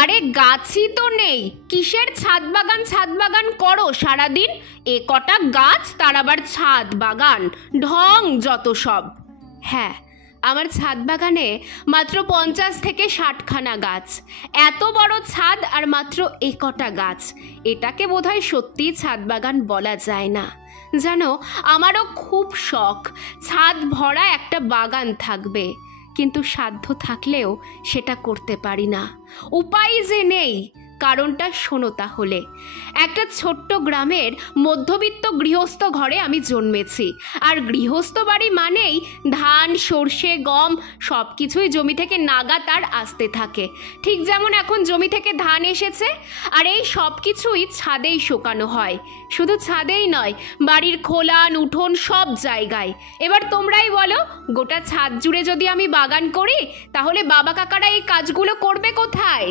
আরে গাছই তো নেই, কিসের ছাদ বাগান করো সারাদিন? এ কটা গাছ, তার আবার ছাদ বাগান, ঢং যত সব। হ্যাঁ, আমার ছাদ বাগানে মাত্র 50 থেকে 60খানা গাছ। এত বড় ছাদ আর মাত্র এ কটা গাছ, এটাকে বোধহয় সত্যিই ছাদ বাগান বলা যায় না। জানো, আমারও খুব শখ ছাদ ভরা একটা বাগান থাকবে, কিন্তু সাধ্য থাকলেও সেটা করতে পারি না। উপায় যে নেই। কারণটা শোনো তাহলে। একটা ছোট্ট গ্রামের মধ্যবিত্ত গৃহস্থ ঘরে আমি জন্মেছি। আর গৃহস্থ বাড়ি মানেই ধান, সর্ষে, গম সব কিছুই জমি থেকে নাগাতার আসতে থাকে। ঠিক যেমন এখন জমি থেকে ধান এসেছে, আর এই সব কিছুই ছাদেই শুকানো হয়। শুধু ছাদেই নয়, বাড়ির খোলান, উঠোন সব জায়গায়। এবার তোমরাই বলো, গোটা ছাদ জুড়ে যদি আমি বাগান করি, তাহলে বাবা কাকারা এই কাজগুলো করবে কোথায়?